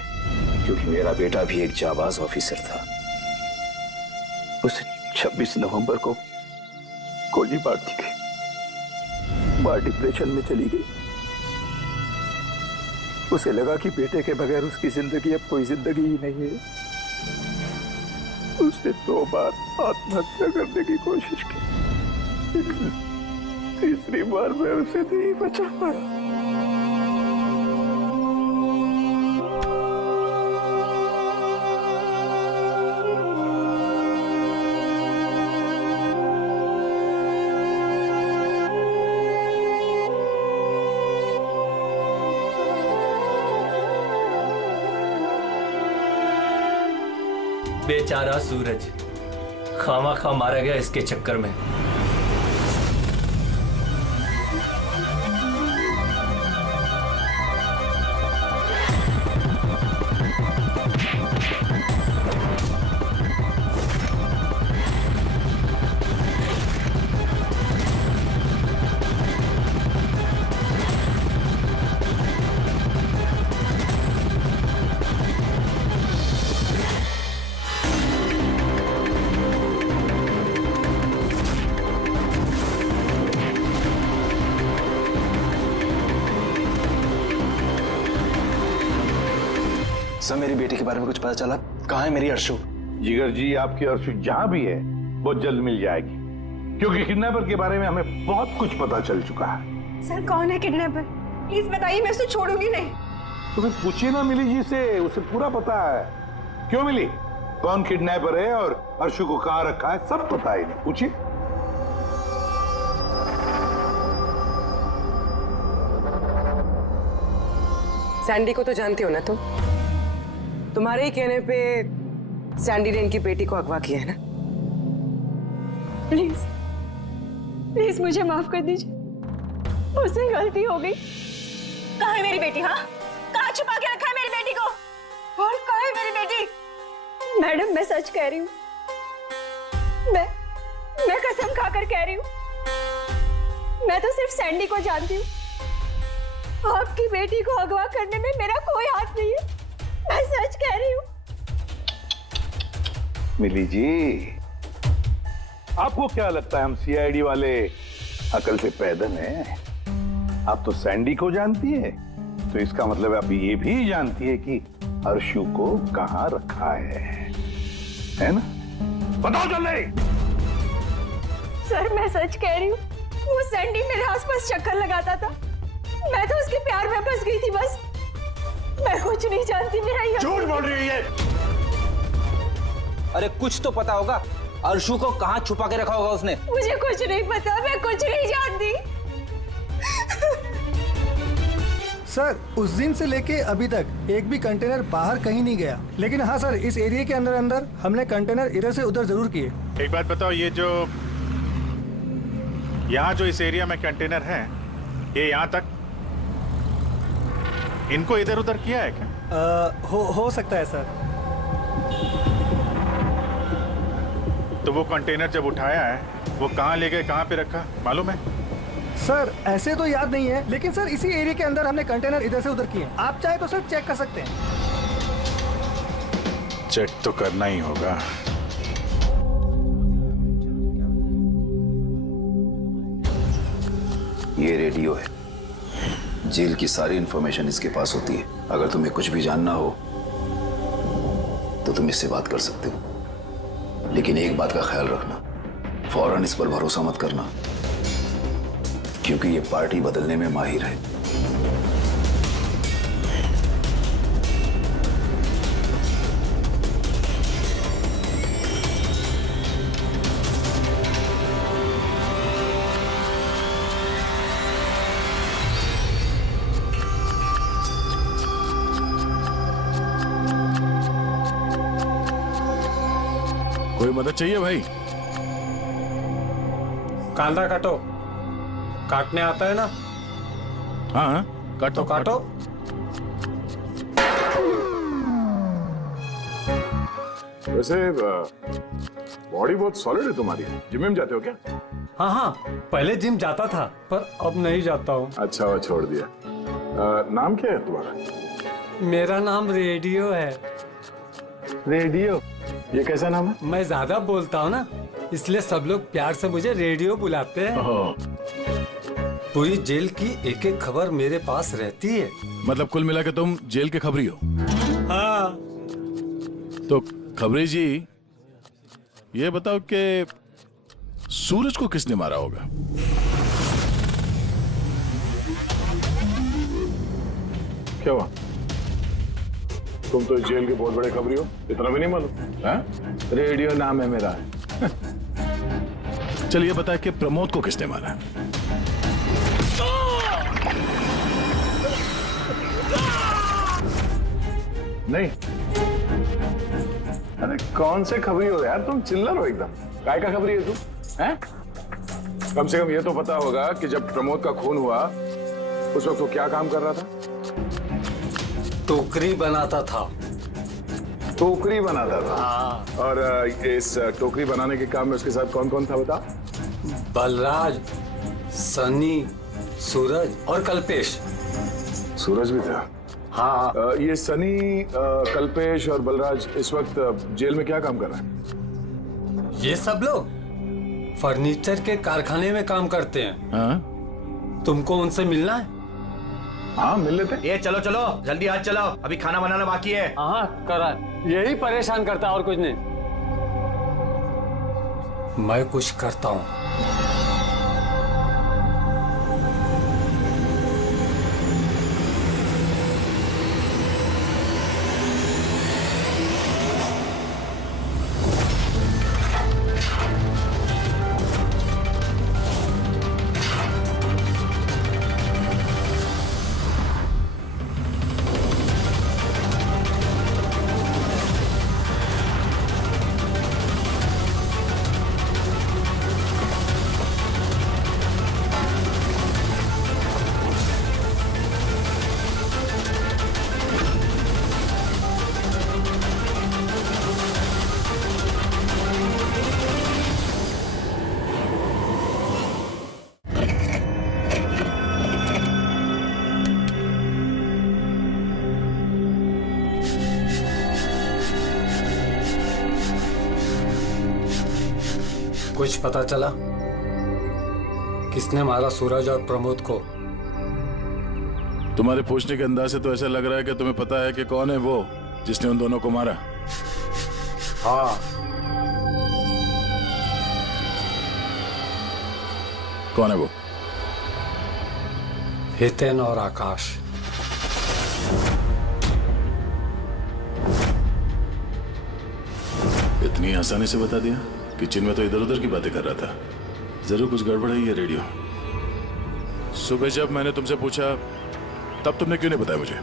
क्योंकि मेरा बेटा भी एक जाबाज ऑफिसर था। उसे 26 नवंबर को गोली मार दी गई। मां डिप्रेशन में चली गई। उसे लगा कि बेटे के बगैर उसकी जिंदगी अब कोई जिंदगी ही नहीं है। उसने 2 बार आत्महत्या करने की कोशिश की, लेकिन तीसरी बार मैं उसे नहीं बचा पाया। बेचारा सूरज खामा मारा गया इसके चक्कर में। सर मेरी बेटी के बारे में कुछ पता चला? कहाँ है मेरी अर्शु? जिगर जी, आपकी अर्शु जहां भी है बहुत जल्द मिल जाएगी, क्योंकि किडनैपर के बारे में हमें बहुत कुछ पता चल चुका है। सर कौन है किडनैपर? प्लीज बताइए, मैं उसे छोड़ूंगी नहीं। तुम्हें पूछिए ना मिली जी से, उसे पूरा पता है। क्यों मिली, कौन किडनैपर है और अर्शु को कहाँ रखा है सब पता है। पूछिए। सैंडी को तो जानते हो ना तुम? तुम्हारे ही कहने पे सैंडी ने इनकी बेटी को अगवा किया है ना? प्लीज प्लीज मुझे माफ कर दीजिए, मुझसे गलती हो गई। कहाँ है मेरी बेटी? हाँ, कहाँ छुपा के रखा है मेरी बेटी को? और कहाँ है मेरी बेटी? मैडम मैं सच कह रही हूँ, मैं कसम खाकर कह रही हूँ, मैं तो सिर्फ सैंडी को जानती हूँ। आपकी बेटी को अगवा करने में मेरा कोई हाथ नहीं है, मैं सच कह रही हूँ। मिली जी, आपको क्या लगता है हम सीआईडी वाले अकल से पैदल हैं? आप तो सैंडी को जानती है, तो इसका मतलब आप ये भी जानती है कि अर्शु को कहां रखा है ना? बताओ जल्दी। सर मैं सच कह रही हूँ, वो सैंडी मेरे आसपास चक्कर लगाता था, मैं तो उसके प्यार में फंस गई थी बस। मैं कुछ नहीं जानती, मेरा ये झूठ बोल रही है। अरे कुछ तो पता होगा, अर्शु को कहाँ छुपा के रखा होगा उसने? मुझे कुछ नहीं पता, मैं कुछ नहीं जानती। सर उस दिन से लेके अभी तक एक भी कंटेनर बाहर कहीं नहीं गया, लेकिन हाँ सर इस एरिया के अंदर अंदर हमने कंटेनर इधर से उधर जरूर किए। एक बात बताओ, ये जो यहाँ जो इस एरिया में कंटेनर है, ये यहाँ तक इनको इधर उधर किया है क्या? हो सकता है सर। तो वो कंटेनर जब उठाया है वो कहाँ ले गए, कहाँ पे रखा मालूम है? सर ऐसे तो याद नहीं है, लेकिन सर इसी एरिया के अंदर हमने कंटेनर इधर से उधर किए। आप चाहे तो सर चेक कर सकते हैं। चेक तो करना ही होगा। ये रेडियो है, जेल की सारी इंफॉर्मेशन इसके पास होती है। अगर तुम्हें कुछ भी जानना हो तो तुम इससे बात कर सकते हो, लेकिन एक बात का ख्याल रखना, फौरन इस पर भरोसा मत करना, क्योंकि ये पार्टी बदलने में माहिर है। कोई मदद चाहिए भाई? कांदा काटो, काटने आता है ना? हाँ काटो काटो। वैसे बॉडी बहुत सॉलिड है तुम्हारी। जिम में जाते हो क्या? हाँ हाँ, पहले जिम जाता था पर अब नहीं जाता हूँ। अच्छा वो छोड़ दिया। नाम क्या है तुम्हारा? मेरा नाम रेडियो है। रेडियो? ये कैसा नाम है? मैं ज्यादा बोलता हूँ ना, इसलिए सब लोग प्यार से मुझे रेडियो बुलाते हैं। पूरी जेल की एक एक खबर मेरे पास रहती है। मतलब कुल मिलाकर तुम जेल के खबरी हो? हाँ। तो खबरी जी ये बताओ कि सूरज को किसने मारा होगा? क्या हुआ? तुम तो जेल के बहुत बड़े खबरी हो, इतना भी नहीं मालूम? रेडियो नाम है मेरा। चलिए बताए कि प्रमोद को किसने मारा? नहीं? अरे कौन से खबरी हो यार तुम? चिल्लर हो एकदम। काय का खबरी है तू? हैं? कम से कम ये तो पता होगा कि जब प्रमोद का खून हुआ उस वक्त वो क्या काम कर रहा था? टोकरी बनाता था। टोकरी बनाता था? हाँ। और इस टोकरी बनाने के काम में उसके साथ कौन कौन था बता? बलराज, सनी, सूरज और कल्पेश। सूरज भी था? हाँ। ये सनी, कल्पेश और बलराज इस वक्त जेल में क्या काम कर रहे हैं? ये सब लोग फर्नीचर के कारखाने में काम करते हैं। हाँ? तुमको उनसे मिलना है? हाँ मिल लेते। ये चलो चलो जल्दी हाथ चलाओ, अभी खाना बनाना बाकी है। हाँ करा, यही परेशान करता और कुछ नहीं। मैं कुछ करता हूँ। कुछ पता चला किसने मारा सूरज और प्रमोद को? तुम्हारे पूछने के अंदाज से तो ऐसा लग रहा है कि तुम्हें पता है कि कौन है वो जिसने उन दोनों को मारा। हाँ। कौन है वो? हितेन और आकाश। इतनी आसानी से बता दिया कि चिन्मय तो इधर उधर की बातें कर रहा था। जरूर कुछ गड़बड़ है ये रेडियो। सुबह जब मैंने तुमसे पूछा तब तुमने क्यों नहीं बताया मुझे?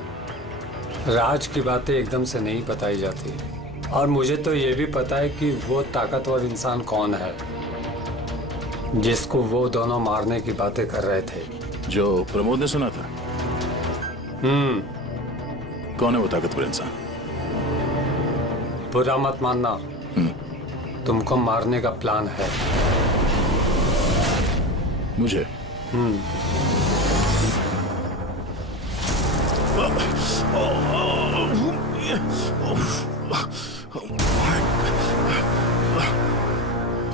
राज की बातें एकदम से नहीं बताई जाती, और मुझे तो ये भी पता है कि वो ताकतवर इंसान कौन है जिसको वो दोनों मारने की बातें कर रहे थे। जो प्रमोद ने सुना था? कौन है वो ताकतवर इंसान? बुरा मत मानना, तुमको मारने का प्लान है। मुझे?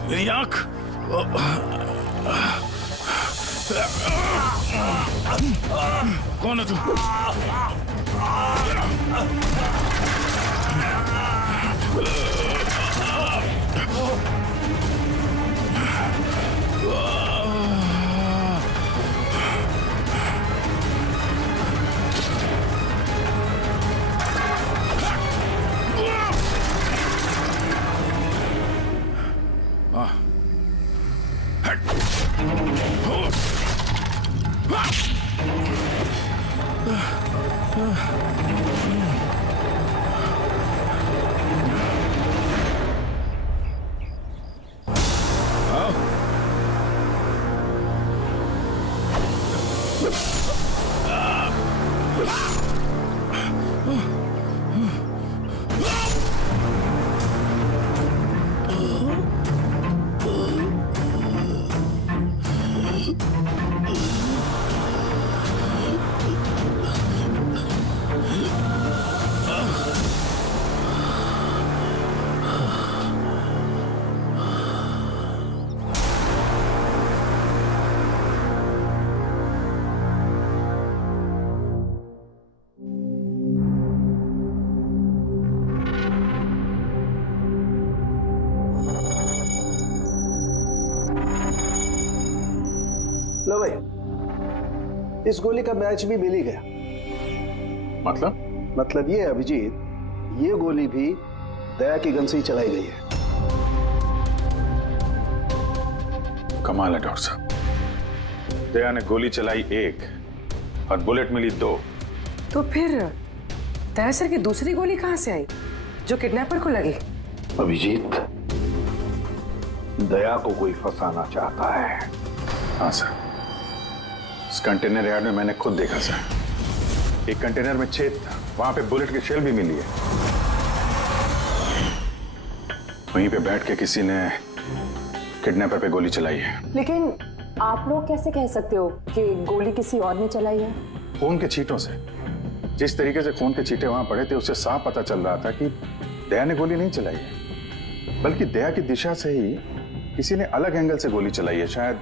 मेरी आंख। कौन है तू? लो भाई, इस गोली का मैच भी मिल ही गया। मतलब ये अभिजीत, ये गोली भी दया की गन से ही चलाई गई है। कमाल है डॉक्टर साहब, दया ने गोली चलाई 1 और बुलेट मिली 2। तो फिर दया सर की दूसरी गोली कहां से आई जो किडनैपर को लगी? अभिजीत, दया को कोई फंसाना चाहता है। हाँ सर, इस कंटेनर यार्ड में मैंने खुद देखा सर। एक कंटेनर में छेद था, वहां पे बुलेट की शेल भी मिली है। वहीं पे बैठ के किसी ने किडनैपर पे गोली चलाई है। लेकिन आप लोग कैसे कह सकते हो कि गोली किसी और ने चलाई है? खून के छींटों से, जिस तरीके से खून के छींटे वहां पड़े थे उससे साफ पता चल रहा था कि दया ने गोली नहीं चलाई है, बल्कि दया की दिशा से ही किसी ने अलग एंगल से गोली चलाई है, शायद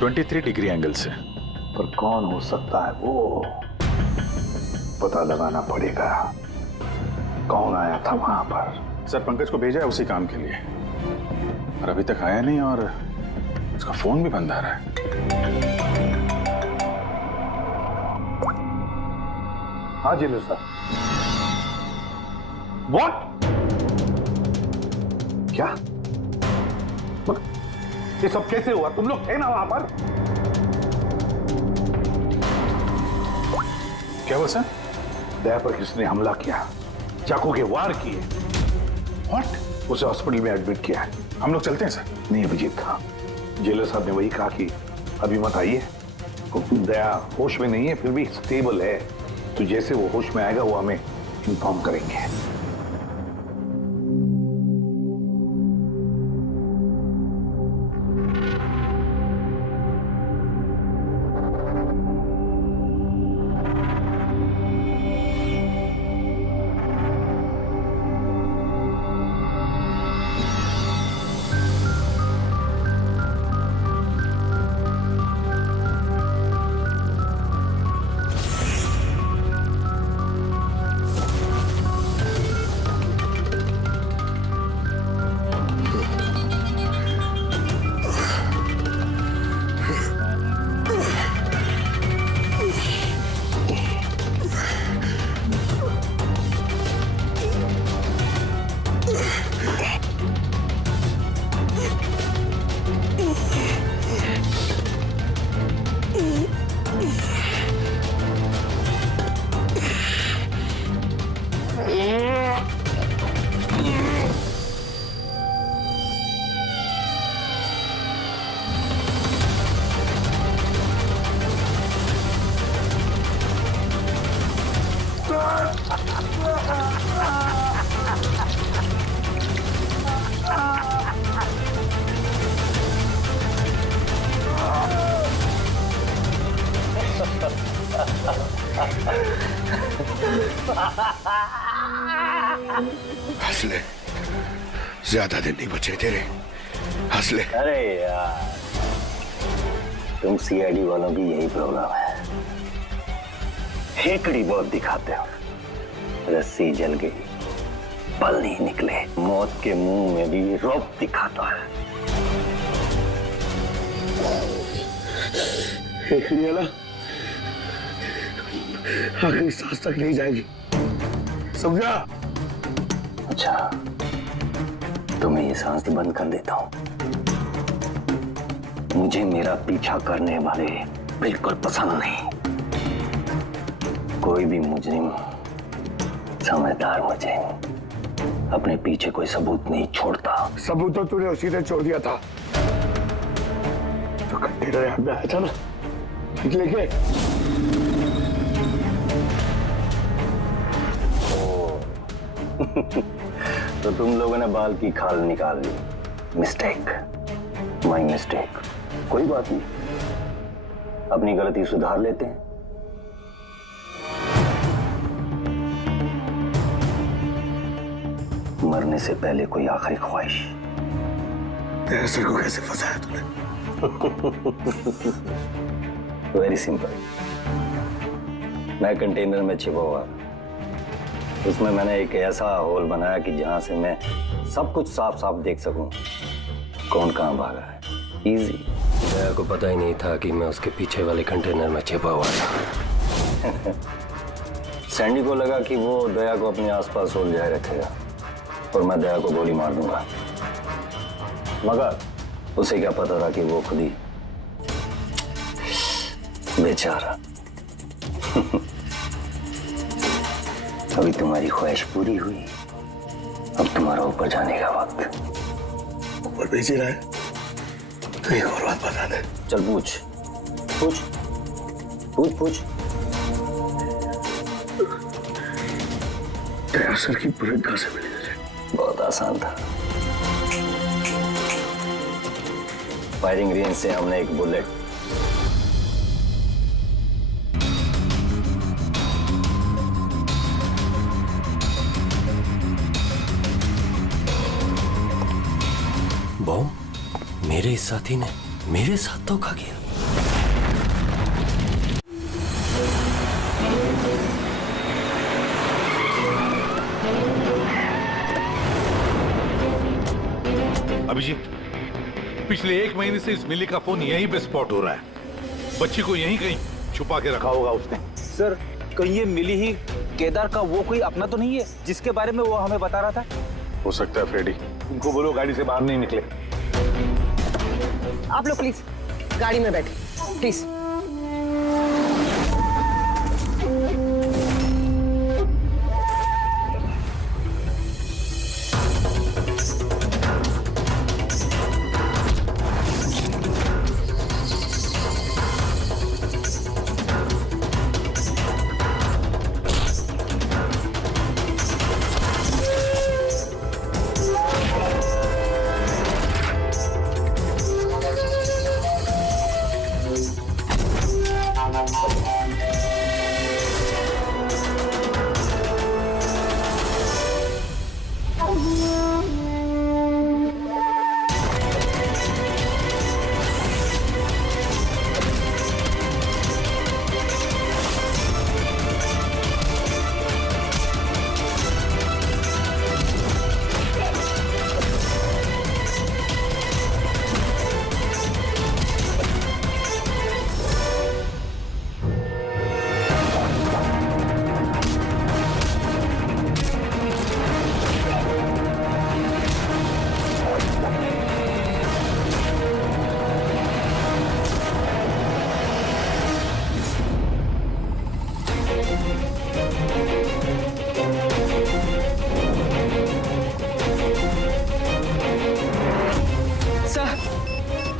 23 डिग्री एंगल से। पर कौन हो सकता है वो, पता लगाना पड़ेगा। कौन आया था वहां पर? सर, पंकज को भेजा है उसी काम के लिए, और अभी तक आया नहीं, और उसका फोन भी बंद आ रहा है। हाँ जी सर। व्हाट? क्या ये सब कैसे हुआ? तुम लोग थे ना वहां पर? क्या हुआ सर? दया पर किसने हमला किया, चाकू के वार किए। व्हाट? उसे हॉस्पिटल में एडमिट किया है। हम लोग चलते हैं सर। नहीं अभिजीत, हाँ, जेलर साहब ने वही कहा कि अभी मत आइए। दया होश में नहीं है, फिर भी स्टेबल है, तो जैसे वो होश में आएगा वो हमें इन्फॉर्म करेंगे। हंस ले, ज्यादा दिन नहीं बचे तेरे, हंस ले। अरे यार, तुम सीआईडी वालों की यही प्रॉब्लम है, हेकड़ी बहुत दिखाते हो। रस्सी जल गई, पल नहीं निकले, मौत के मुंह में भी रौब दिखाता है। हेकड़ी वाला आखिरी सांस तक नहीं जाएगी, समझा? अच्छा, तो मैं ये सांस बंद कर देता हूं। मुझे मेरा पीछा करने वाले बिल्कुल पसंद नहीं। कोई भी मुजरिम, समझदार मुजरिम अपने पीछे कोई सबूत नहीं छोड़ता। सबूत तो तूने उसी ने छोड़ दिया था, तो कंटेनर यहाँ पे आया था ना लेके। तो तुम लोगों ने बाल की खाल निकाल ली। Mistake, my mistake. कोई बात नहीं, अपनी गलती सुधार लेते हैं। मरने से पहले कोई आखिरी ख्वाहिश। तेरे सर को कैसे फंसाया तूने? Very simple. मैं कंटेनर में छिपा हुआ, उसमें मैंने एक ऐसा होल बनाया कि जहां से मैं सब कुछ साफ साफ देख सकूं, कौन कहां भागा है। इजी। दया को पता ही नहीं था कि मैं उसके पीछे वाले कंटेनर में छिपा हुआ था। सैंडी को लगा कि वो दया को अपने आसपास उलझाए रखेगा और मैं दया को गोली मार दूंगा, मगर उसे क्या पता था कि वो खुद ही बेचारा। अभी तुम्हारी ख्वाहिश पूरी हुई, अब तुम्हारा ऊपर जाने का वक्त। ऊपर भेज रहा है, एक और बात बता दे। चल पूछ पूछ पूछ पूछ। दया सर की बुलेट कहां से मिली तुझे? बहुत आसान था। फायरिंग रेंज से हमने एक बुलेट बॉम मेरे साथी ने मेरे साथ धोखा किया। अभिजीत, पिछले 1 महीने से इस मिली का फोन यहीं पे स्पॉट हो रहा है। बच्ची को यहीं कहीं छुपा के रखा होगा उसने। सर, कहीं ये मिली ही केदार का वो कोई अपना तो नहीं है जिसके बारे में वो हमें बता रहा था? हो सकता है फ्रेडी। उनको बोलो गाड़ी से बाहर नहीं निकले। आप लोग प्लीज गाड़ी में बैठे, प्लीज।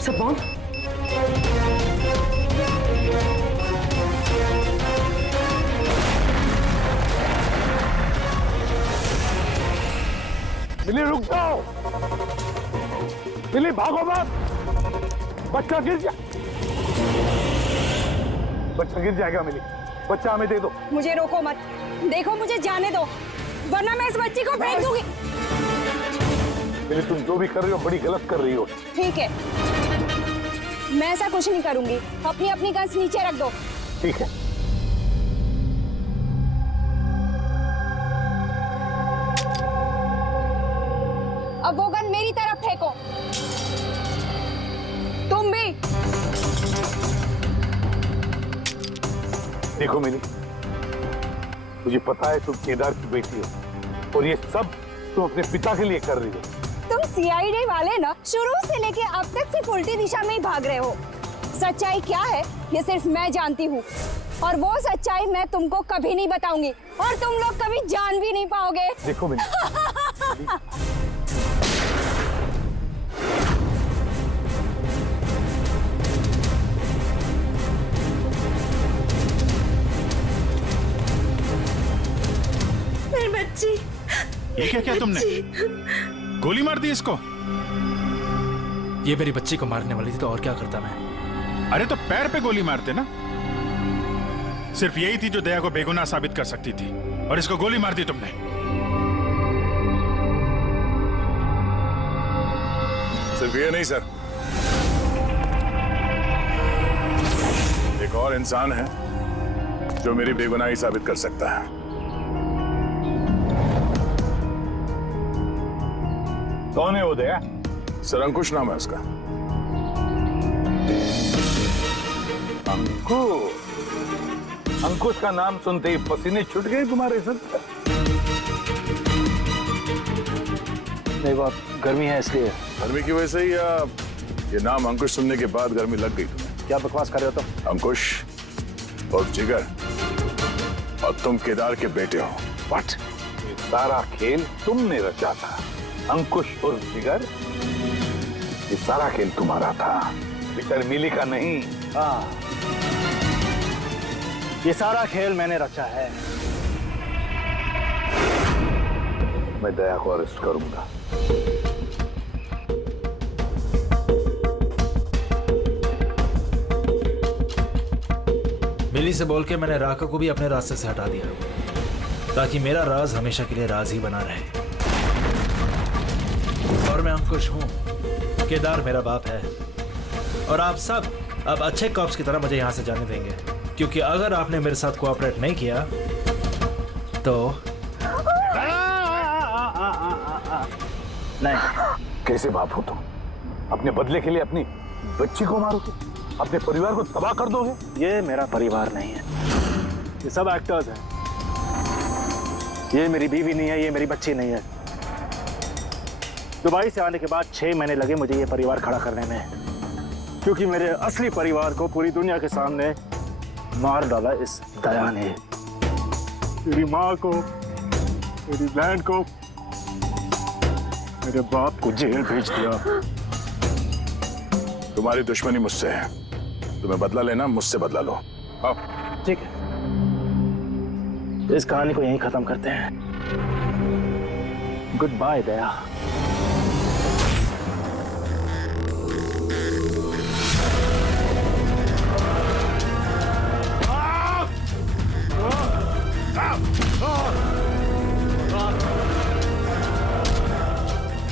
सब बॉन्ड मिली, रुक जाओ। मिली, भागो मत, बच्चा गिर गया। बच्चा गिर जाएगा मिली, बच्चा हमें दे दो। मुझे रोको मत, देखो मुझे जाने दो, वरना मैं इस बच्ची को फेंक दूंगी। मिली तुम जो भी कर रही हो बड़ी गलत कर रही हो। ठीक है, मैं ऐसा कुछ नहीं करूंगी। अपनी अपनी गन्स नीचे रख दो। ठीक है। अब वो गन मेरी तरफ फेंको। तुम भी। देखो मिली, मुझे पता है तुम केदार की बेटी हो और ये सब तुम अपने पिता के लिए कर रही हो। तुम सीआईडी वाले ना शुरू से लेके अब तक सिर्फ उल्टी दिशा में ही भाग रहे हो। सच्चाई क्या है ये सिर्फ मैं जानती हूँ, और वो सच्चाई मैं तुमको कभी नहीं बताऊंगी, और तुम लोग कभी जान भी नहीं पाओगे। देखो मिली, मेरी बच्ची। ये क्या किया तुमने? गोली मार दी इसको? ये मेरी बच्ची को मारने वाली थी तो और क्या करता मैं? अरे तो पैर पे गोली मारते ना। सिर्फ यही थी जो दया को बेगुनाह साबित कर सकती थी, और इसको गोली मार दी तुमने। सिर्फ ये नहीं सर, एक और इंसान है जो मेरी बेगुनाही साबित कर सकता है। कौन है वो दया? सर अंकुश नाम है उसका। अंकुश का नाम सुनते ही पसीने छूट गए तुम्हारे सर? नहीं बात गर्मी है इसलिए। गर्मी की वजह से ही या ये नाम अंकुश सुनने के बाद गर्मी लग गई तुम्हें? क्या बकवास कर रहे हो तुम? अंकुश और जिगर, और तुम केदार के बेटे हो। व्हाट? ये सारा खेल तुमने रचा था अंकुश और जिगर? ये सारा खेल तुम्हारा था, बेचारी मिली का नहीं। हाँ, ये सारा खेल मैंने रचा है। मैं दया को अरेस्ट करूंगा। मिली से बोल के मैंने राका को भी अपने रास्ते से हटा दिया, ताकि मेरा राज हमेशा के लिए राज ही बना रहे। और मैं अंकुश हूं, केदार मेरा बाप है, और आप सब अब अच्छे कॉप्स की तरह मुझे यहां से जाने देंगे, क्योंकि अगर आपने मेरे साथ कोऑपरेट नहीं किया तो नहीं। कैसे बाप हो तुम? अपने बदले के लिए अपनी बच्ची को मारोगे, अपने परिवार को तबाह कर दोगे? ये मेरा परिवार नहीं है, ये सब एक्टर्स हैं। ये मेरी बीवी नहीं है, ये मेरी बच्ची नहीं है। दुबई से आने के बाद 6 महीने लगे मुझे ये परिवार खड़ा करने में, क्योंकि मेरे असली परिवार को पूरी दुनिया के सामने मार डाला इस दया ने। मेरी माँ को, मेरी बहन को, मेरे बाप को जेल भेज दिया। तुम्हारी दुश्मनी मुझसे है, तुम्हें बदला लेना, मुझसे बदला लो। आओ। ठीक है, इस कहानी को यहीं खत्म करते हैं। गुड बाय दया।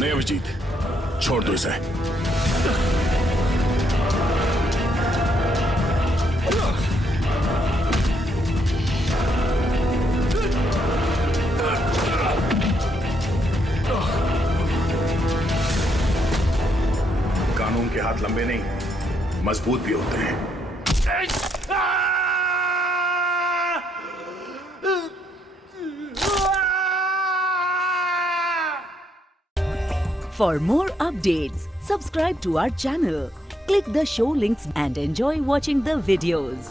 नहीं अभिजीत, छोड़ दो इसे। कानून के हाथ लंबे नहीं, मजबूत भी होते हैं। For more updates, subscribe to our channel, click the show links and enjoy watching the videos.